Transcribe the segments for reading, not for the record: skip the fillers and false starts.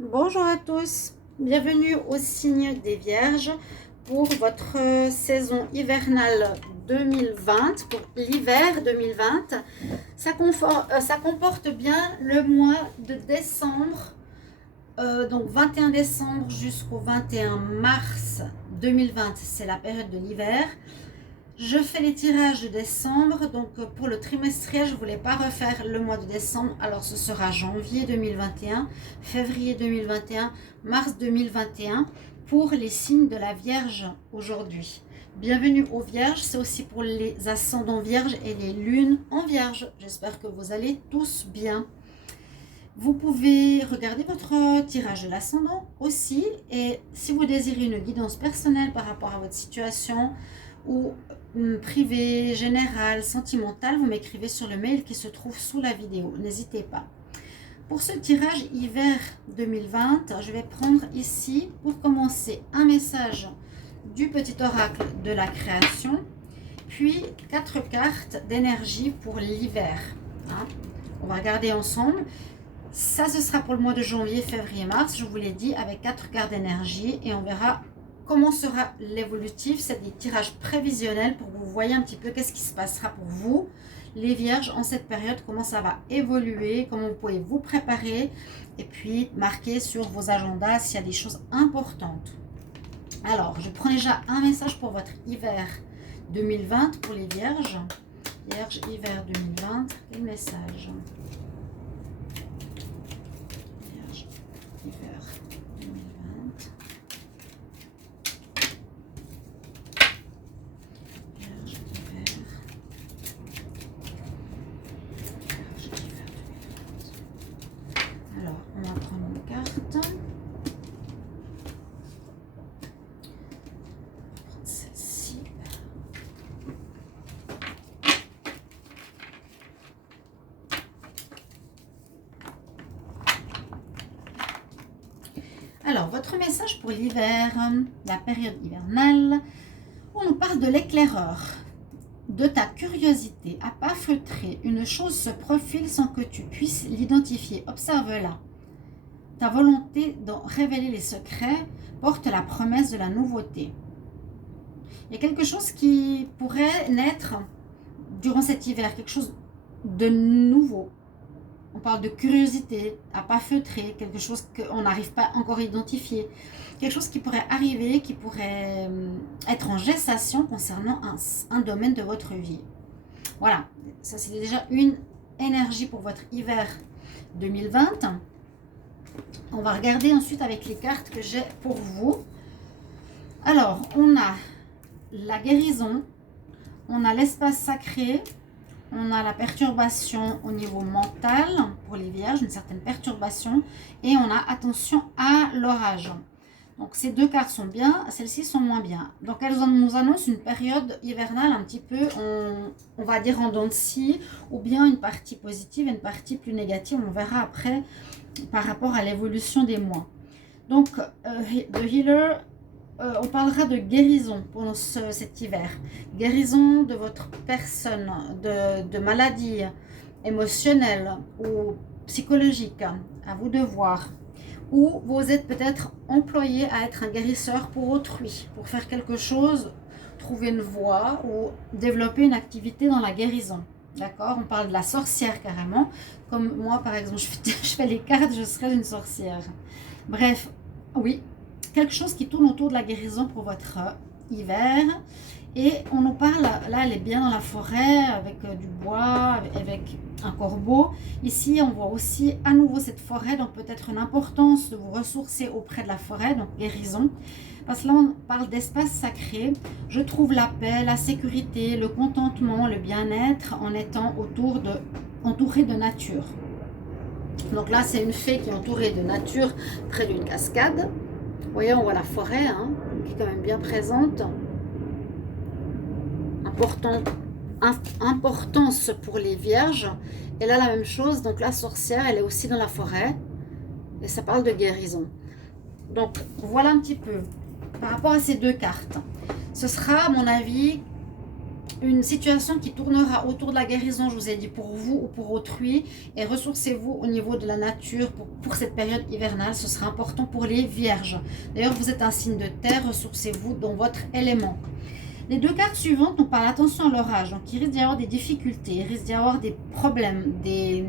Bonjour à tous, bienvenue au signe des Vierges pour votre saison hivernale 2020, pour l'hiver 2020. Ça comporte bien le mois de décembre, donc 21 décembre jusqu'au 21 mars 2020, c'est la période de l'hiver. Je fais les tirages de décembre, donc pour le trimestriel, je ne voulais pas refaire le mois de décembre, alors ce sera janvier 2021, février 2021, mars 2021 pour les signes de la Vierge aujourd'hui. Bienvenue aux Vierges, c'est aussi pour les ascendants Vierges et les lunes en Vierge. J'espère que vous allez tous bien. Vous pouvez regarder votre tirage de l'ascendant aussi, et si vous désirez une guidance personnelle par rapport à votre situation ou privée, générale, sentimentale, vous m'écrivez sur le mail qui se trouve sous la vidéo. N'hésitez pas. Pour ce tirage hiver 2020, je vais prendre ici, pour commencer, un message du petit oracle de la création, puis 4 cartes d'énergie pour l'hiver. On va regarder ensemble. Ça, ce sera pour le mois de janvier, février, mars, je vous l'ai dit, avec 4 cartes d'énergie, et on verra comment sera l'évolutif. C'est des tirages prévisionnels pour que vous voyez un petit peu qu'est-ce qui se passera pour vous, les Vierges, en cette période, comment ça va évoluer, comment vous pouvez vous préparer, et puis marquer sur vos agendas s'il y a des choses importantes. Alors, je prends déjà un message pour votre hiver 2020 pour les Vierges. Vierge, hiver 2020, quel message ? Hiver 2020. Vierge, hiver. Vierge, hiver 2020. Alors, on va prendre une carte. On va prendre celle-ci. Alors, votre message pour l'hiver, la période hivernale, on nous parle de l'éclaireur, de ta curiosité à pas feutrer. Une chose se profile sans que tu puisses l'identifier. Observe-la. Ta volonté d'en révéler les secrets porte la promesse de la nouveauté. Il y a quelque chose qui pourrait naître durant cet hiver, quelque chose de nouveau. On parle de curiosité, à pas feutrer, quelque chose qu'on n'arrive pas encore à identifier. Quelque chose qui pourrait arriver, qui pourrait être en gestation concernant un domaine de votre vie. Voilà, ça c'est déjà une énergie pour votre hiver 2020. On va regarder ensuite avec les cartes que j'ai pour vous. Alors, on a la guérison, on a l'espace sacré, on a la perturbation au niveau mental pour les Vierges, une certaine perturbation, et on a attention à l'orage. Donc ces deux cartes sont bien, celles-ci sont moins bien. Donc elles nous annoncent une période hivernale un petit peu, on va dire en dents de scie, ou bien une partie positive et une partie plus négative. On verra après par rapport à l'évolution des mois. Donc The Healer, on parlera de guérison pendant cet hiver. Guérison de votre personne, de maladies émotionnelles ou psychologiques, à vous de voir. Ou vous êtes peut-être employé à être un guérisseur pour autrui, pour faire quelque chose, trouver une voie ou développer une activité dans la guérison. D'accord? On parle de la sorcière carrément. Comme moi, par exemple, je fais les cartes, je serais une sorcière. Bref, oui, quelque chose qui tourne autour de la guérison pour votre hiver. Et on nous parle, là elle est bien dans la forêt avec du bois, avec un corbeau. Ici on voit aussi à nouveau cette forêt, donc peut-être une importance de vous ressourcer auprès de la forêt, donc guérison. Parce que là on parle d'espace sacré. Je trouve la paix, la sécurité, le contentement, le bien-être en étant entouré de nature. Donc là c'est une fée qui est entourée de nature près d'une cascade. Vous voyez, on voit la forêt qui est quand même bien présente. Importance pour les Vierges. Et là, la même chose. Donc la sorcière, elle est aussi dans la forêt. Et ça parle de guérison. Donc, voilà un petit peu. Par rapport à ces deux cartes. Ce sera, à mon avis, une situation qui tournera autour de la guérison, je vous ai dit, pour vous ou pour autrui. Et ressourcez-vous au niveau de la nature pour cette période hivernale. Ce sera important pour les vierges. D'ailleurs, vous êtes un signe de terre, ressourcez-vous dans votre élément. Les deux cartes suivantes, on parle attention à l'orage. Donc, il risque d'y avoir des difficultés, il risque d'y avoir des problèmes, des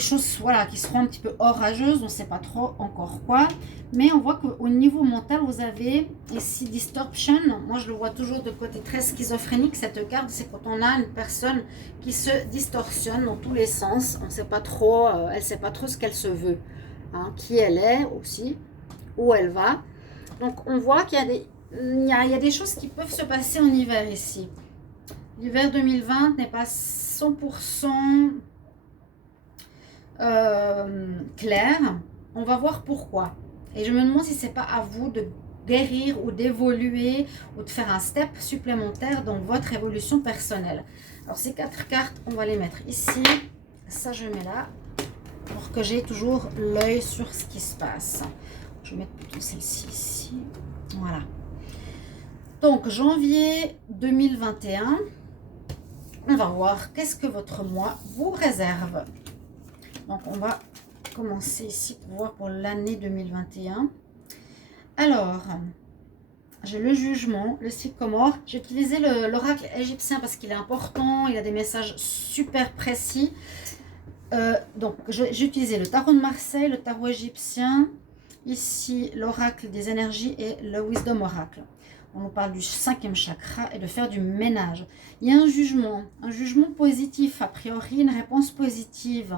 choses voilà, qui seront un petit peu orageuses. On ne sait pas trop encore quoi. Mais on voit qu'au niveau mental, vous avez ici distortion. Moi, je le vois toujours de côté très schizophrénique. Cette carte, c'est quand on a une personne qui se distorsionne dans tous les sens. On ne sait pas trop, elle ne sait pas trop ce qu'elle se veut. Hein, qui elle est aussi, où elle va. Donc, on voit qu'il y a des... Il y a des choses qui peuvent se passer en hiver ici. L'hiver 2020 n'est pas 100% clair. On va voir pourquoi. Et je me demande si c'est pas à vous de guérir ou d'évoluer ou de faire un step supplémentaire dans votre évolution personnelle. Alors ces 4 cartes, on va les mettre ici. Ça, je mets là pour que j'ai toujours l'œil sur ce qui se passe. Je vais mettre plutôt celle-ci ici. Voilà. Donc, janvier 2021, on va voir qu'est-ce que votre mois vous réserve. Donc, on va commencer ici pour voir pour l'année 2021. Alors, j'ai le jugement, le sycomore. J'ai utilisé l'oracle égyptien parce qu'il est important, il a des messages super précis. Donc, j'ai utilisé le tarot de Marseille, le tarot égyptien, ici l'oracle des énergies et le wisdom oracle. On nous parle du 5e chakra et de faire du ménage. Il y a un jugement positif, a priori, une réponse positive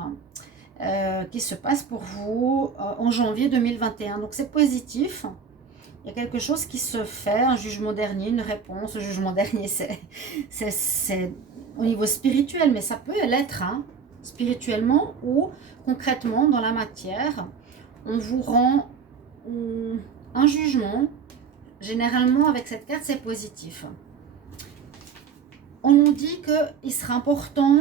qui se passe pour vous en janvier 2021. Donc c'est positif. Il y a quelque chose qui se fait, un jugement dernier, une réponse. Le jugement dernier, c'est au niveau spirituel, mais ça peut l'être, hein, spirituellement ou concrètement dans la matière. On vous rend un jugement. Généralement, avec cette carte, c'est positif. On nous dit qu'il sera important,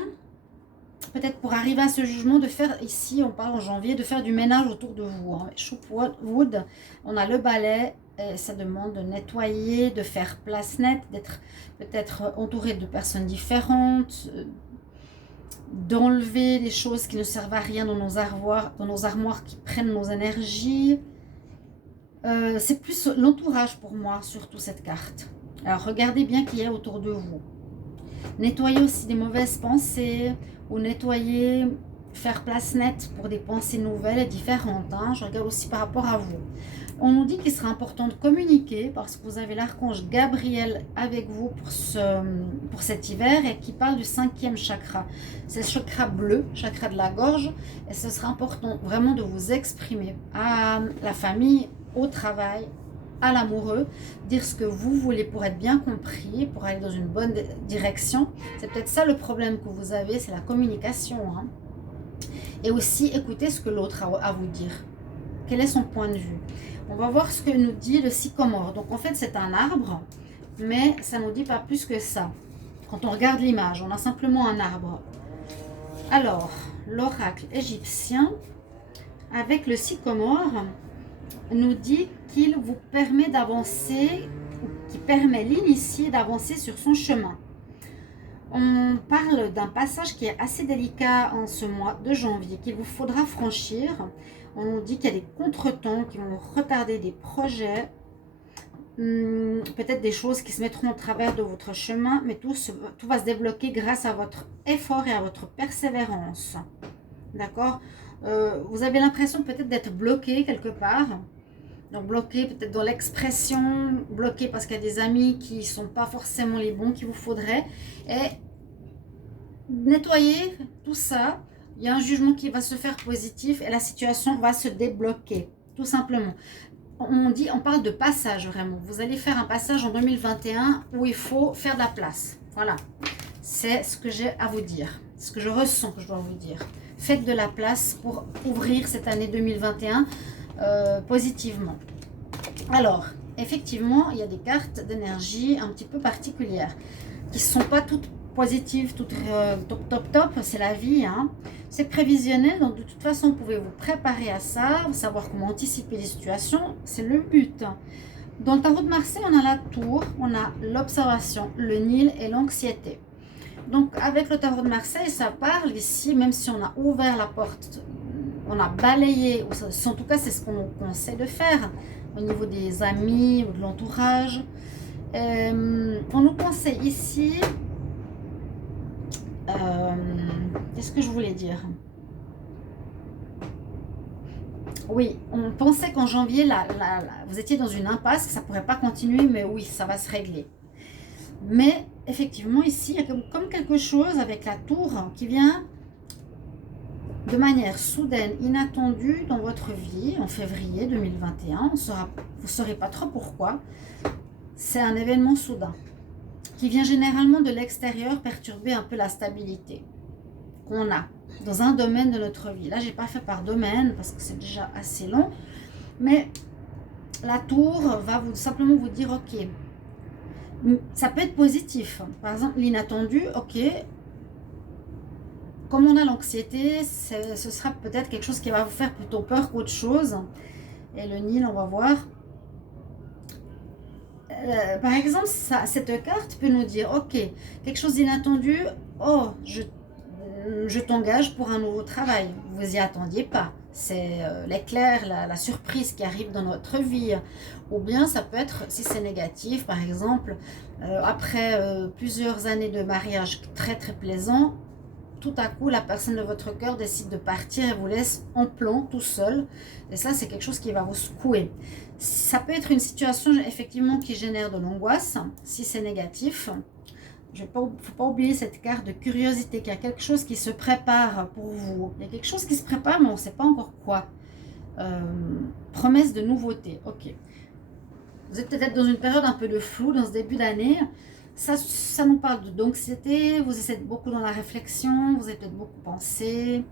peut-être pour arriver à ce jugement, de faire, ici, on parle en janvier, de faire du ménage autour de vous. Hein. Wood, on a le balai, et ça demande de nettoyer, de faire place nette, d'être peut-être entouré de personnes différentes, d'enlever des choses qui ne servent à rien dans nos armoires qui prennent nos énergies. C'est plus l'entourage pour moi, surtout cette carte. Alors, regardez bien qui est autour de vous. Nettoyer aussi des mauvaises pensées ou nettoyer, faire place nette pour des pensées nouvelles et différentes. Hein. Je regarde aussi par rapport à vous. On nous dit qu'il sera important de communiquer parce que vous avez l'archange Gabriel avec vous pour cet hiver et qui parle du 5e chakra. C'est le chakra bleu, chakra de la gorge, et ce sera important vraiment de vous exprimer à la famille, au travail, à l'amoureux, dire ce que vous voulez pour être bien compris, pour aller dans une bonne direction. C'est peut-être ça le problème que vous avez, c'est la communication. Hein. Et aussi écouter ce que l'autre a à vous dire. Quel est son point de vue? On va voir ce que nous dit le sycomore. Donc en fait c'est un arbre, mais ça ne nous dit pas plus que ça. Quand on regarde l'image, on a simplement un arbre. Alors, l'oracle égyptien, avec le sycomore, nous dit qu'il vous permet d'avancer, qui permet l'initié d'avancer sur son chemin. On parle d'un passage qui est assez délicat en ce mois de janvier, qu'il vous faudra franchir. On nous dit qu'il y a des contretemps qui vont retarder des projets, peut-être des choses qui se mettront au travers de votre chemin, mais tout va se débloquer grâce à votre effort et à votre persévérance. D'accord? Vous avez l'impression peut-être d'être bloqué quelque part. Donc bloqué peut-être dans l'expression, bloqué parce qu'il y a des amis qui ne sont pas forcément les bons qu'il vous faudrait. Et nettoyer tout ça, il y a un jugement qui va se faire positif et la situation va se débloquer, tout simplement. On parle de passage vraiment. Vous allez faire un passage en 2021 où il faut faire de la place. Voilà, c'est ce que j'ai à vous dire, ce que je ressens que je dois vous dire. Faites de la place pour ouvrir cette année 2021 positivement. Alors, effectivement, il y a des cartes d'énergie un petit peu particulières qui ne sont pas toutes positives, toutes top, c'est la vie. Hein. C'est prévisionnel, donc de toute façon, vous pouvez vous préparer à ça, savoir comment anticiper les situations, c'est le but. Dans le tarot de Marseille, on a la tour, on a l'observation, le Nil et l'anxiété. Donc avec le tarot de Marseille, ça parle ici, même si on a ouvert la porte, on a balayé, en tout cas c'est ce qu'on nous conseille de faire au niveau des amis ou de l'entourage. On nous conseille ici, qu'est-ce que je voulais dire? Oui, on pensait qu'en janvier, vous étiez dans une impasse, que ça ne pourrait pas continuer, mais oui, ça va se régler. Mais effectivement, ici, il y a comme quelque chose avec la tour qui vient de manière soudaine, inattendue dans votre vie, en février 2021. Vous ne saurez pas trop pourquoi. C'est un événement soudain qui vient généralement de l'extérieur perturber un peu la stabilité qu'on a dans un domaine de notre vie. Là, je n'ai pas fait par domaine parce que c'est déjà assez long. Mais la tour va simplement vous dire, ok, ça peut être positif. Par exemple, l'inattendu, ok, comme on a l'anxiété, ce sera peut-être quelque chose qui va vous faire plutôt peur qu'autre chose. Et le Nil, on va voir. Par exemple, cette carte peut nous dire, ok, quelque chose d'inattendu, oh, je t'engage pour un nouveau travail. Vous n'y attendiez pas. C'est l'éclair, la surprise qui arrive dans notre vie. Ou bien ça peut être, si c'est négatif, par exemple, après plusieurs années de mariage très très plaisant, tout à coup la personne de votre cœur décide de partir et vous laisse en plan tout seul. Et ça, c'est quelque chose qui va vous secouer. Ça peut être une situation effectivement qui génère de l'angoisse, si c'est négatif. Il ne faut pas oublier cette carte de curiosité, qu'il y a quelque chose qui se prépare pour vous. Il y a quelque chose qui se prépare, mais on ne sait pas encore quoi. Promesse de nouveauté, ok. Vous êtes peut-être dans une période un peu de flou dans ce début d'année. Ça nous parle d'anxiété, vous êtes beaucoup dans la réflexion, vous avez peut-être beaucoup pensé.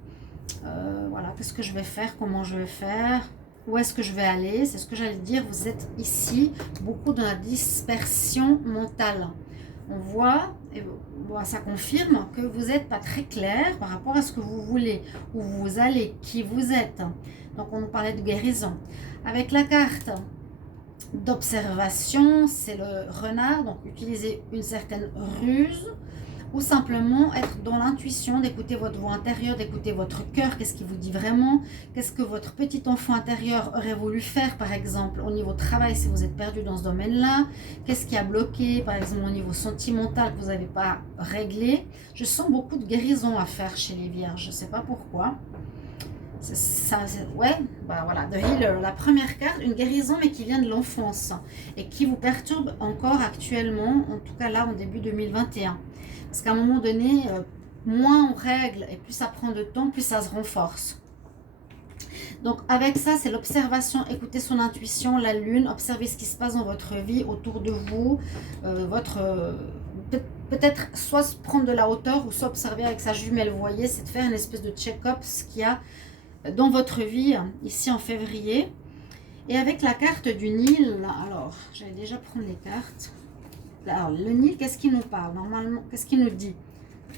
Voilà, qu'est-ce que je vais faire, comment je vais faire, où est-ce que je vais aller, c'est ce que j'allais dire. Vous êtes ici beaucoup dans la dispersion mentale. On voit, et ça confirme que vous n'êtes pas très clair par rapport à ce que vous voulez, où vous allez, qui vous êtes. Donc on nous parlait de guérison. Avec la carte d'observation, c'est le renard, donc utiliser une certaine ruse ou simplement être dans l'intuition, d'écouter votre voix intérieure, d'écouter votre cœur, qu'est-ce qui vous dit vraiment, qu'est-ce que votre petit enfant intérieur aurait voulu faire, par exemple, au niveau travail, si vous êtes perdu dans ce domaine-là, qu'est-ce qui a bloqué, par exemple, au niveau sentimental, que vous n'avez pas réglé. Je sens beaucoup de guérison à faire chez les vierges, je ne sais pas pourquoi. Ouais, bah voilà, The Healer, la première carte, une guérison mais qui vient de l'enfance et qui vous perturbe encore actuellement, en tout cas là en début 2021. Parce qu'à un moment donné, moins on règle et plus ça prend de temps, plus ça se renforce. Donc avec ça, c'est l'observation, écouter son intuition, la lune, observer ce qui se passe dans votre vie, autour de vous, peut-être soit prendre de la hauteur ou soit observer avec sa jumelle, vous voyez, c'est de faire une espèce de check-up, ce qu'il y a dans votre vie, ici en février. Et avec la carte du Nil, alors, j'allais déjà prendre les cartes. Alors, le Nil, qu'est-ce qu'il nous parle? Normalement, qu'est-ce qu'il nous dit?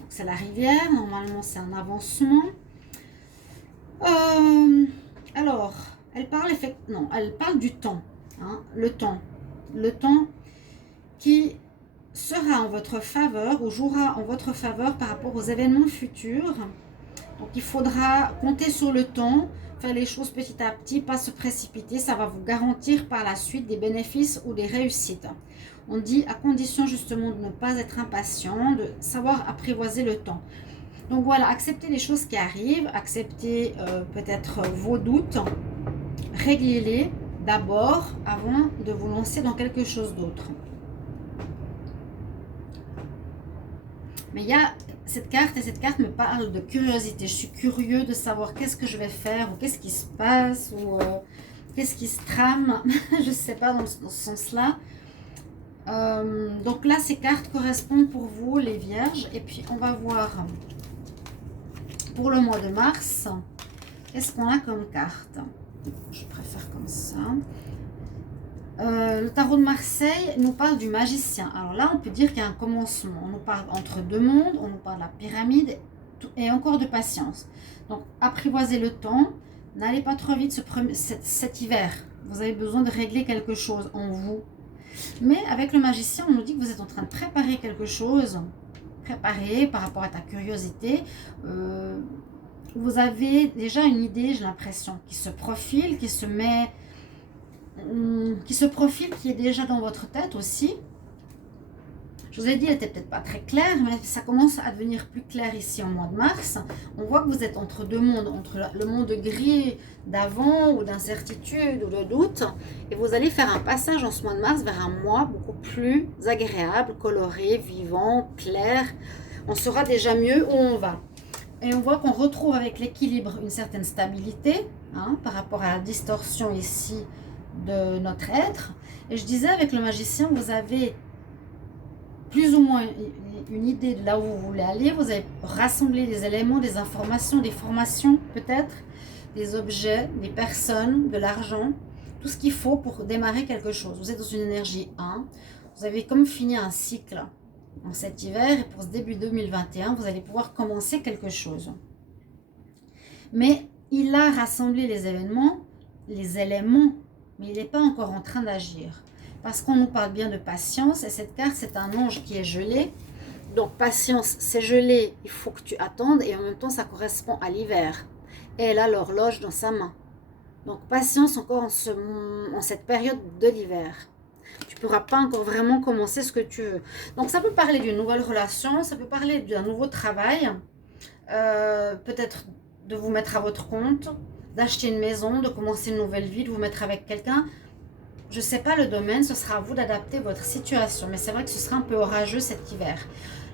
C'est la rivière, normalement, c'est un avancement. Alors, elle parle du temps. Hein, le temps. Le temps qui sera en votre faveur ou jouera en votre faveur par rapport aux événements futurs. Donc, il faudra compter sur le temps, faire les choses petit à petit, pas se précipiter. Ça va vous garantir par la suite des bénéfices ou des réussites. On dit à condition justement de ne pas être impatient, de savoir apprivoiser le temps. Donc voilà, acceptez les choses qui arrivent, acceptez peut-être vos doutes, réglez-les d'abord avant de vous lancer dans quelque chose d'autre. Mais il y a cette carte, et cette carte me parle de curiosité. Je suis curieux de savoir qu'est-ce que je vais faire, ou qu'est-ce qui se passe, ou qu'est-ce qui se trame. Je ne sais pas dans ce sens-là. Donc là, ces cartes correspondent pour vous, les vierges. Et puis, on va voir pour le mois de mars, qu'est-ce qu'on a comme carte. Je préfère comme ça. Le tarot de Marseille nous parle du magicien. Alors là, on peut dire qu'il y a un commencement. On nous parle entre deux mondes, on nous parle de la pyramide et encore de patience. Donc, apprivoisez le temps. N'allez pas trop vite cet hiver. Vous avez besoin de régler quelque chose en vous. Mais avec le magicien, on nous dit que vous êtes en train de préparer quelque chose. Préparer par rapport à ta curiosité. Vous avez déjà une idée, j'ai l'impression, qui se profile, qui se profile, qui est déjà dans votre tête aussi. Je vous ai dit, elle n'était peut-être pas très claire, mais ça commence à devenir plus clair ici en mois de mars. On voit que vous êtes entre deux mondes, entre le monde gris d'avant ou d'incertitude ou de doute. Et vous allez faire un passage en ce mois de mars vers un mois beaucoup plus agréable, coloré, vivant, clair. On saura déjà mieux où on va. Et on voit qu'on retrouve avec l'équilibre une certaine stabilité par rapport à la distorsion ici de notre être. Et je disais, avec le magicien, vous avez plus ou moins une idée de là où vous voulez aller. Vous avez rassemblé des éléments, des informations, des formations peut-être, des objets, des personnes, de l'argent, tout ce qu'il faut pour démarrer quelque chose. Vous êtes dans une énergie 1. Vous avez comme fini un cycle en cet hiver et pour ce début 2021, vous allez pouvoir commencer quelque chose. Mais il a rassemblé les éléments, mais il n'est pas encore en train d'agir. Parce qu'on nous parle bien de patience et cette carte, c'est un ange qui est gelé. Donc patience, c'est gelé, il faut que tu attendes et en même temps, ça correspond à l'hiver. Et elle a l'horloge dans sa main. Donc patience encore en cette période de l'hiver. Tu ne pourras pas encore vraiment commencer ce que tu veux. Donc ça peut parler d'une nouvelle relation, ça peut parler d'un nouveau travail, peut-être de vous mettre à votre compte, d'acheter une maison, de commencer une nouvelle vie, de vous mettre avec quelqu'un. Je ne sais pas le domaine, ce sera à vous d'adapter votre situation. Mais c'est vrai que ce sera un peu orageux cet hiver.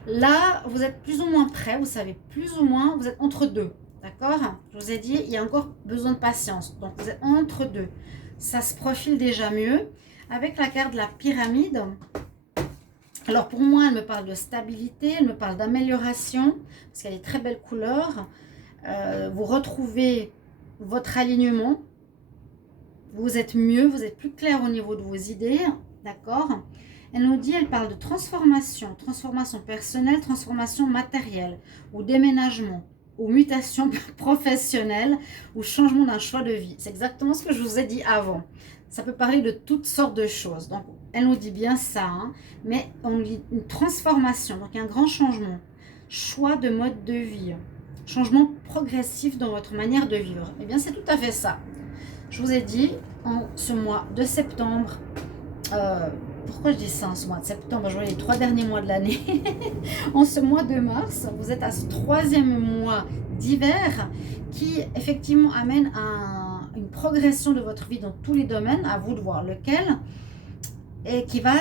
Là, vous êtes plus ou moins prêt, vous savez plus ou moins, vous êtes entre deux. D'accord? Je vous ai dit, il y a encore besoin de patience. Donc, vous êtes entre deux. Ça se profile déjà mieux. Avec la carte de la pyramide, alors pour moi, elle me parle de stabilité, elle me parle d'amélioration, parce qu'elle est très belle couleur. Vous retrouvez votre alignement. Vous êtes mieux, vous êtes plus clair au niveau de vos idées, d'accord? Elle nous dit, elle parle de transformation, transformation personnelle, transformation matérielle, ou déménagement, ou mutation professionnelle, ou changement d'un choix de vie. C'est exactement ce que je vous ai dit avant. Ça peut parler de toutes sortes de choses. Donc, elle nous dit bien ça, mais on dit une transformation, donc un grand changement, choix de mode de vie, changement progressif dans votre manière de vivre. Eh bien, c'est tout à fait ça. Je vous ai dit, en ce mois de septembre, pourquoi je dis ça en ce mois de septembre? Je vois les 3 derniers mois de l'année. En ce mois de mars, vous êtes à ce 3e mois d'hiver qui effectivement amène une progression de votre vie dans tous les domaines, à vous de voir lequel, et qui va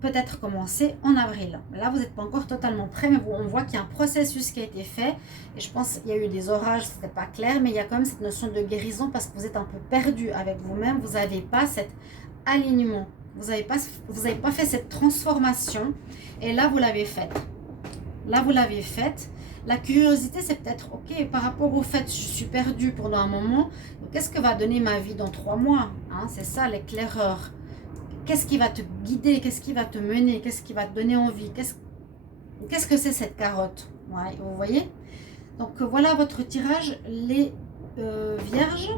peut-être commencer en avril. Là, vous n'êtes pas encore totalement prêt, mais on voit qu'il y a un processus qui a été fait. Et je pense qu'il y a eu des orages, ce n'était pas clair, mais il y a quand même cette notion de guérison parce que vous êtes un peu perdu avec vous-même. Vous n'avez pas cet alignement. Vous n'avez pas fait cette transformation. Et là, vous l'avez faite. Là, vous l'avez faite. La curiosité, c'est peut-être, ok, par rapport au fait, je suis perdue pendant un moment. Qu'est-ce que va donner ma vie dans 3 mois? C'est ça, l'éclaireur. Qu'est-ce qui va te guider? Qu'est-ce qui va te mener? Qu'est-ce qui va te donner envie? Qu'est-ce que c'est cette carotte? Ouais, vous voyez? Donc voilà votre tirage, les vierges,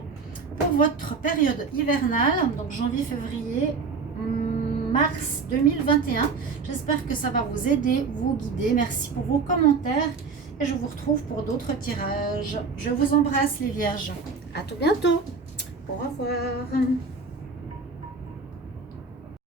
pour votre période hivernale, donc janvier, février, mars 2021. J'espère que ça va vous aider, vous guider. Merci pour vos commentaires et je vous retrouve pour d'autres tirages. Je vous embrasse les vierges. À tout bientôt. Au revoir.